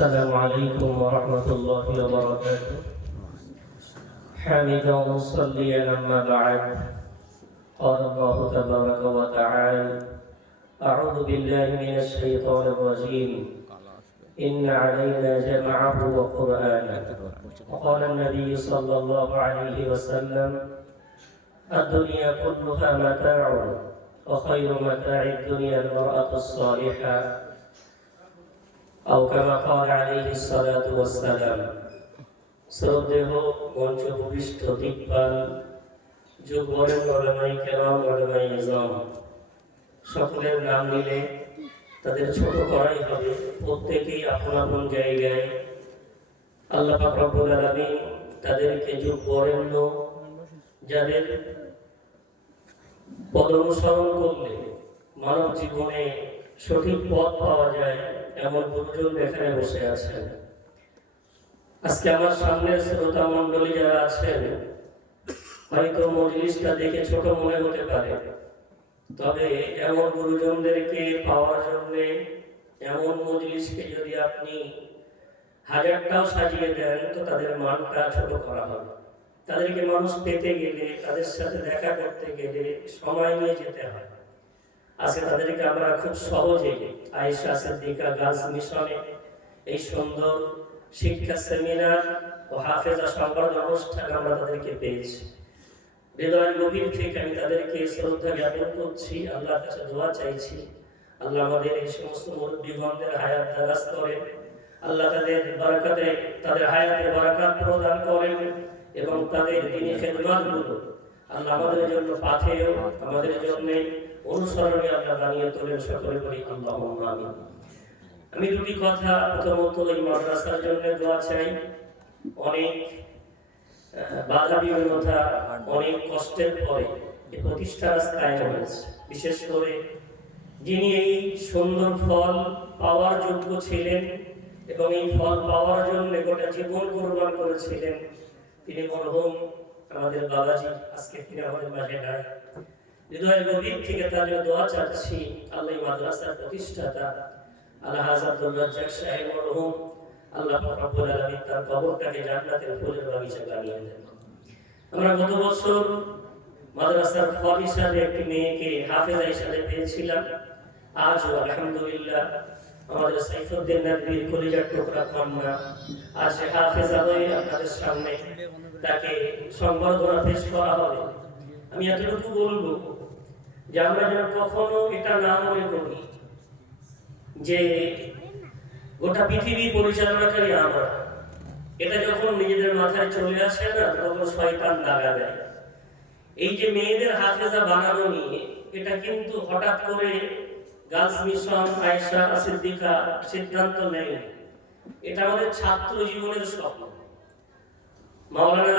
السلام عليكم ورحمة الله وبركاته. حمد ومصلي لما بعد. قال الله تبارك وتعالى أعوذ بالله من الشيطان الرجيم. إن علينا جمعه وقرآنه. وقال النبي صلى الله عليه وسلم الدنيا كلها متاع وخير متاع الدنيا المرأة الصالحة. أو كما قال عليه الصلاة والسلام শ্রদ্ধেহ মঞ্চ ভূমিষ্ঠ দিকপাল যুগ বরেন ওলামাই কেরাম ওলামাই নিজাম সকলের নাম নিলে তাদের ছোট করাই হবে প্রত্যেকেই আপন আপন জায়গায় আল্লাহ পাক রব্বুল আলামিন তাদেরকে যুগ বরেণ্য যাদের পদ অনুসরণ করলে মানব জীবনে সঠিক পথ পাওয়া যায় এমন গুরুজন এখানে বসে আছেন। আজকে আমার সামনে শ্রোতা মন্ডলী যারা আছেন, হয়তো মজলিসটা দেখে ছোট মনে হতে পারে, তবে এমন গুরুজনদেরকে পাওয়ার জন্য এমন মজলিসকে যদি আপনি হাজারটাও সাজিয়ে দেন, তো তাদের মানটা ছোট করা হবে। তাদেরকে মানুষ পেতে গেলে, তাদের সাথে দেখা করতে গেলে সময় নিয়ে যেতে হয়। আজকে তাদেরকে আমরা খুব সহজে আয়েশা সিদ্দিকা গার্লস মিশনে এই সুন্দর শিক্ষা সেমিনার ও হাফেজা সংবাদ অনুষ্ঠান আমরা তাদেরকে পেয়েছি। হৃদয়ের গভীর থেকে আমি তাদেরকে শ্রদ্ধা জ্ঞাপন করছি। আল্লাহর কাছে দোয়া চাইছি। আল্লাহ আমাদের এই সমস্ত মুরব্বীগণদের হায়াত করেন। আল্লাহ তাদের বারাকাতে, তাদের হায়াতে বারাকাত প্রদান করেন এবং তাদের দিনী আল্লাহ আমাদের জন্য পাথেয়, আমাদের জন্য অনুসরণীয় আল্লাহ বানিয়ে তোলেন সকলে করি আমি দুটি কথা প্রথমত এই মাদ্রাসার জন্য দোয়া চাই। অনেক বাধা অনেক কষ্টের পরে কায়েম হয়েছে বিশেষ করে যিনি এই সুন্দর ফল পাওয়ার যোগ্য ছিলেন এবং এই ফল পাওয়ার জন্য গোটা জীবন কোরবান করেছিলেন, তিনি মরহুম আমাদের বাবাজি, আজকে তিনি আমাদের মাঝে নাই। হৃদয়ের গভীর থেকে তার দোয়া চাচ্ছি আল্লাহ মাদ্রাসার প্রতিষ্ঠাতা আল্লাহ আজাদুল রাজ্জাক সাহেব মরহুম আল্লাহ রব্বুল আলামিন তার কবরটাকে জান্নাতের ফুলের বাগিচা বানিয়ে দেন। আমরা গত বছর মাদ্রাসার ফল হিসাবে একটি মেয়েকে হাফেজা হিসাবে পেয়েছিলাম। আজ আলহামদুলিল্লাহ আমাদের সাইফুদ্দিন নবীর কলিজার টুকরা কন্যা আজ হাফেজা হয়ে আপনাদের সামনে তাকে সংবর্ধনা পেশ করা হবে। আমি এতটুকু বলব যে আমরা যেন কখনো এটা না মনে করি যে গোটা পৃথিবী পরিচালনাকারী এটা যখন নিজেদের মাথায় চলে আসে না, তখন শয়তান দাগা দেয়। এই যে মেয়েদের হাফেজা বানানো নিয়ে, এটা কিন্তু হঠাৎ করে গার্লস মিশন, আয়েশা, সিদ্দিকা সিদ্ধান্ত নেয়। এটা আমাদের ছাত্র জীবনের স্বপ্ন। মাওলানা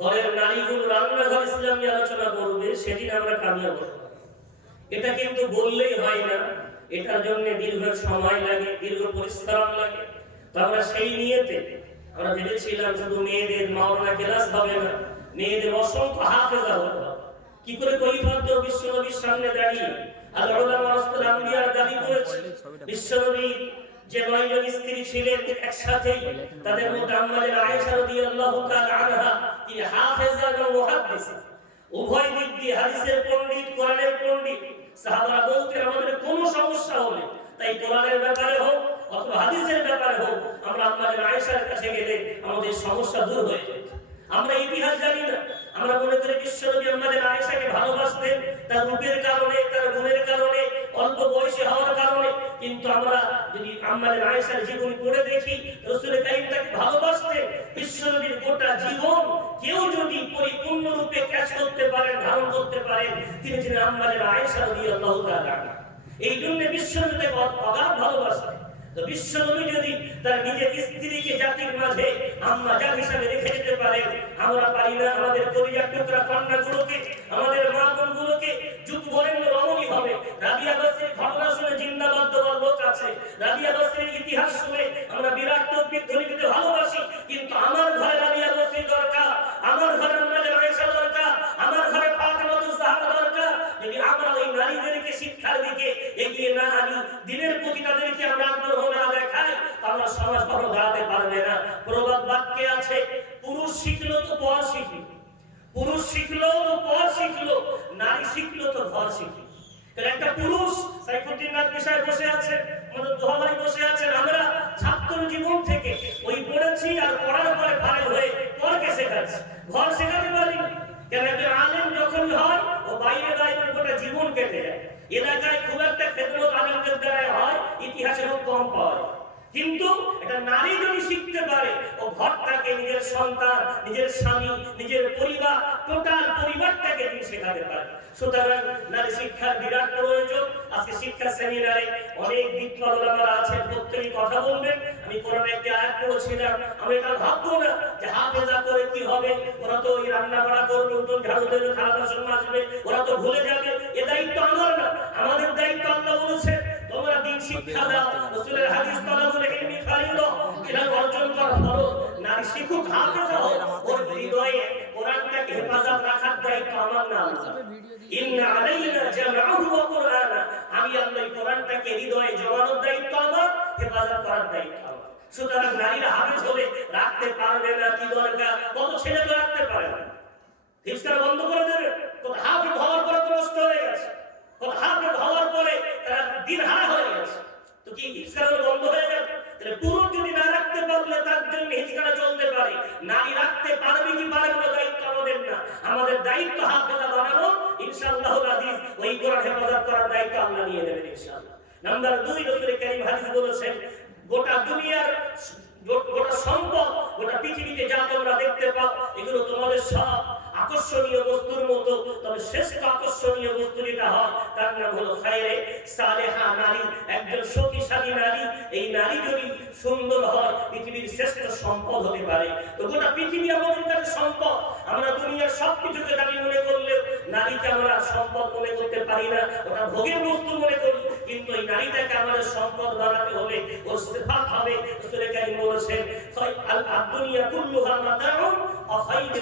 ঘরের নারীগুলো রান্নাঘর ইসলামী আলোচনা করবে, সেদিন আমরা কামিয়াব হতে এটা কিন্তু বললেই হয় না, এটার জন্য দীর্ঘ সময় লাগে, দীর্ঘ পরিশ্রম লাগে। তো আমরা সেই নিয়েতে, আমরা ভেবেছিলাম শুধু মেয়েদের মাওলানা ক্লাস হবে না, মেয়েদের অসংখ্য হাফেজা হতে হবে। কি করে কৈফত দেব বিশ্বনবীর সামনে দাঁড়িয়ে? ওলামা রাসূল আম্বিয়ার দাবি করেছে, বিশ্বনবী যে নয়জন স্ত্রী ছিলেন একসাথে তাদের মধ্যে আমাদের আয়েশা রাদিয়াল্লাহু তাআলা আনহা, তিনি হাফেজা এবং মুহাদ্দিসা। উভয় দিক দিয়ে হাদিসের পণ্ডিত, কোরআনের পণ্ডিত। সাহাবারা বলতেন, আমাদের কোনো সমস্যা হলে তাই কোরআনের ব্যাপারে হোক অথবা হাদিসের ব্যাপারে হোক, আমরা আপনাদের আয়েশার কাছে গেলে আমাদের সমস্যা দূর হয়ে যায়। আমরা ইতিহাস জানি না। আমরা মনে করি বিশ্বনবী আমাদের আয়েশাকে ভালোবাসতেন, তার রূপের কারণে, তার গুণের কারণে অল্প বয়সী হওয়ার কারণে কিন্তু আমরা যদি আমাদের আয়েশার জীবনী পড়ে দেখি, রসুল কাইম ভালোবাসতেন। বিশ্বনবীর গোটা জীবন কেউ যদি পরিপূর্ণ রূপে ক্যাচ করতে পারেন, ধারণ করতে পারেন, তিনি ছিলেন আমাদের আয়েশা রাদিয়াল্লাহু তাআলা এই জন্য বিশ্বনবী তাকে অগাধ ভালোবাসতেন। বিশ্বনবী যদি তার নিজের স্ত্রীকে জাতির মাঝে আম্মা জান হিসাবে রেখে যেতে পারে আমরা পারি না আমাদের পরিবার টুকরা কন্যাগুলোকে আমাদের মা বোনগুলোকে রাবিয়া বাসের ঘটনা শুনে জিন্দাবাদ দেওয়ার লোক আছে। রাবিয়া বাসের ইতিহাস শুনে আমরা বিরাট তকবির ধ্বনি দিতে ভালোবাসি, কিন্তু আমার ঘরে রাবিয়া বাসের দরকার, আমার ঘরে আমাদের রয়েছে দরকার, আমার ঘরে ফাতেমাতুজ জাহরা দরকার। যদি আমরা ওই নারীদেরকে শিক্ষার দিকে এগিয়ে না আনি, দিনের প্রতি তাদেরকে আমরা আগ্রহ না দেখাই আমরা সমাজ কখনো দাঁড়াতে পারবে না। প্রবাদ বাক্যে আছে, পুরুষ শিখলো তো পর শিখলো। পুরুষ শিখলো তো পর শিখলো, নারী শিখলো তো ঘর শিখলো। তাহলে একটা পুরুষ সাইফুদ্দিন নাকবি বসে আছে, আমাদের দোহাবাই বসে আছেন, আমরা ছাত্র জীবন থেকে ওই পড়েছি আর পড়ার পরে ফারেল হয়ে পরকে শেখাচ্ছি। ঘর শেখাতে পারি কেন একজন আলেম যখনই হয়, ও বাইরে বাইরে গোটা জীবন কেটে যায়। এলাকায় খুব একটা খেদমত আলেমদের দ্বারা হয় ইতিহাসে খুব কম পাওয়া কিন্তু এটা নারী যদি শিখতে পারে সন্তান, নিজের স্বামী, নিজের পরিবার, টোটাল পরিবারটাকে তিনি শেখাতে পারে সুতরাং নারী শিক্ষার বিরাট প্রয়োজন। আজকে শিক্ষা সেমিনারে অনেক ওলামারা আছেন প্রত্যেকে কথা বলবেন। আমি কোরআনে একটি আয়াত পড়েছিলাম। আমি এটা ভাববো না যে হাফেজা করে কি হবে? ওরা তো ওই রান্না বাড়া করবে, উঠোন ঝাড়ু দেবে, থালা বাসন মাজবে, ওরা তো ভুলে যাবে। এ দায়িত্ব আমার না, আমাদের দায়িত্ব আল্লাহ বলেছে তোমরা দিন শিক্ষা দাও, রাসূলের হাদিস তালাবুল ইলমি ফারিদা এটা অর্জন করা ফরজ। নারী শিক্ষক হাফেজা হোক ওর হৃদয়ে কোরআনটাকে হেফাজত রাখার দায়িত্ব আমার না ইন্না আলাইনা জামআহু ওয়া কুরআনা। আমি আল্লাহ কোরআনটাকে হৃদয়ে জমানোর দায়িত্ব আমার হেফাজত করার দায়িত্ব আমার। সুতরাং নারীরা হাফেজ হলে রাখতে পারবে না কি দরকার? কত ছেলে তো রাখতে পারে না। হিফজটা বন্ধ করে দেবে। কত হাফেজ হওয়ার পরে তো নষ্ট হয়ে গেছে। কত হাফেজ হওয়ার পরে তারা দিনহারা হয়ে গেছে। তো কি হিফজটা বন্ধ হয়ে তাহলে পুরুষ যদি না তার চলতে পারে। নারী রাখতে পারবে কি পারবে না, দায়িত্ব আমাদের না। আমাদের দায়িত্ব হাত বেলা বানানো ইনশাআল্লাহ আজিজ ওই কোরআন হেফাজত করার দায়িত্ব আমরা নিয়ে নেবেন, ইনশাআল্লাহ। নাম্বার দুই রসুলের কারিম হাদিস বলেছেন, গোটা দুনিয়ার গোটা সম্পদ, গোটা পৃথিবীতে যা তোমরা দেখতে পাও, এগুলো তোমাদের সব আকর্ষণীয় বস্তুর মতো। তবে শ্রেষ্ঠ আকর্ষণীয় বস্তু যেটা হয়, তার নাম হলো খায়রে। সালেহা নারী, একজন শক্তিশালী নারী। এই নারী যদি সুন্দর হয়, পৃথিবীর শ্রেষ্ঠ সম্পদ হতে পারে। তো গোটা পৃথিবী আমাদের কাছে সম্পদ। আমরা দুনিয়ার সব কিছুকে দাবি মনে করলেও নারীকে আমরা সম্পদ মনে করতে পারি না। ওটা ভোগের বস্তু মনে করি। কিন্তু এই নারীটাকে আমাদের সম্পদ বানাতে হবে রাসূল কারীম বলেছেন আল দুনিয়া কুল্লুহা মাতাউন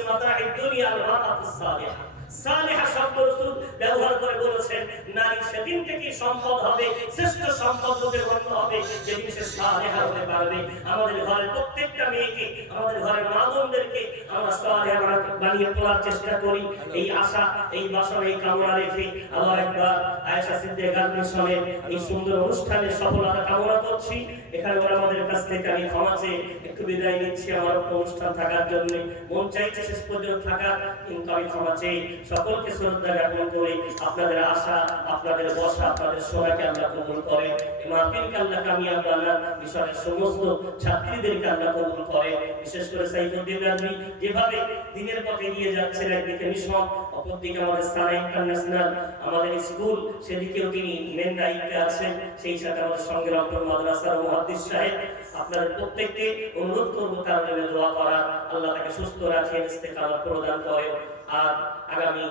মাতাউদ দুনিয়া আল মাতাউস সালিহা। সালেহা শব্দ রাসূল ব্যবহার করে বলেছেন, নারী সেদিন থেকে সম্পদ হবে, শ্রেষ্ঠ সম্পদ রূপে গণ্য হবে, যেদিন সে সালেহা হতে পারবে। আমাদের ঘরের প্রত্যেকটা মেয়েকে, আমাদের ঘরের মা বোনদেরকে আমরা সালেহা বানিয়ে তোলার চেষ্টা করি। এই আশা, এই বাসনা, এই কামনা রেখে আবার একবার আয়েশা সিদ্দিকার মিশনের এই সুন্দর অনুষ্ঠানের সফলতা কামনা করছি। এখানে আমাদের কাছ থেকে আমি ক্ষমা চেয়ে একটু বিদায় নিচ্ছি। আমার অনুষ্ঠান থাকার জন্য মন চাইছে শেষ পর্যন্ত থাকার, কিন্তু আমি ক্ষমা চেয়ে সকলকে শ্রদ্ধা জ্ঞাপন করে। আপনাদের আশা, আপনাদের বসা আপনাদের সবাইকে আল্লাহ কবুল করে। মাহফিলকে আল্লাহ কামিয়াব বানান। মিশরের সমস্ত ছাত্রীদেরকে আল্লাহ কবুল করে। বিশেষ করে সাইফুদ্দিন রাজবি, যেভাবে দিনের পথে এগিয়ে যাচ্ছেন, একদিকে মিশন, অপরদিকে আমাদের সানা ইন্টারন্যাশনাল, আমাদের স্কুল, সেদিকেও তিনি মেন দায়িত্বে আছেন। সেই সাথে আমাদের সঙ্গে রক্তর মাদ্রাসার মহাদিস সাহেব আপনাদের প্রত্যেককে অনুরোধ করব তার দোয়া করার আল্লাহ তাকে সুস্থ রাখেন, ইস্তেকামত প্রদান করেন। আর আগামী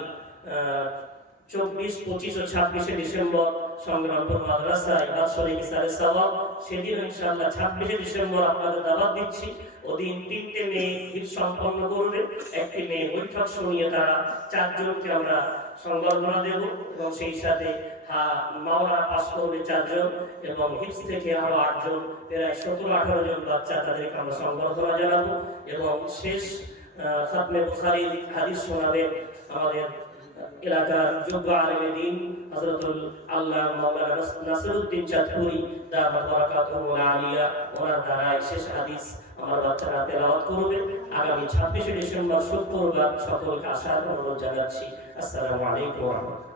চব্বিশ, পঁচিশ ও ছাব্বিশে ডিসেম্বর সংগ্রামপুর মাদ্রাসায়। বাৎসরিক ইসারে সওয়াব। সেদিন ইনশাআল্লাহ ছাব্বিশে ডিসেম্বর আপনাদের দাওয়াত দিচ্ছি। ওদিন তিনটে মেয়ে ঈদ সম্পন্ন করবে। একটি মেয়ে বৈঠক শুনিয়ে তারা চারজনকে আমরা সংবর্ধনা দেব এবং সেই সাথে মাওলানা পাস করবে চারজন এবং হিপস থেকে আরও আটজন, প্রায় সতেরো, আঠারো জন বাচ্চা তাদেরকে আমরা সংবর্ধনা জানাব এবং শেষ খাতমে বুখারী হাদিস শোনাবেন আমাদের এলাকার যোগ্য দিন আল্লাহ মাওলানা নাস- নাসিরউদ্দিন চাঁদপুরি আলিয়া, ওনার শেষ হাদিস আমার বাচ্চারা তেলাওয়াত করবে। আগামী ছাব্বিশে ডিসেম্বর শুক্রবার সকলকে আসার অনুরোধ জানাচ্ছি। আসসালামু আলাইকুম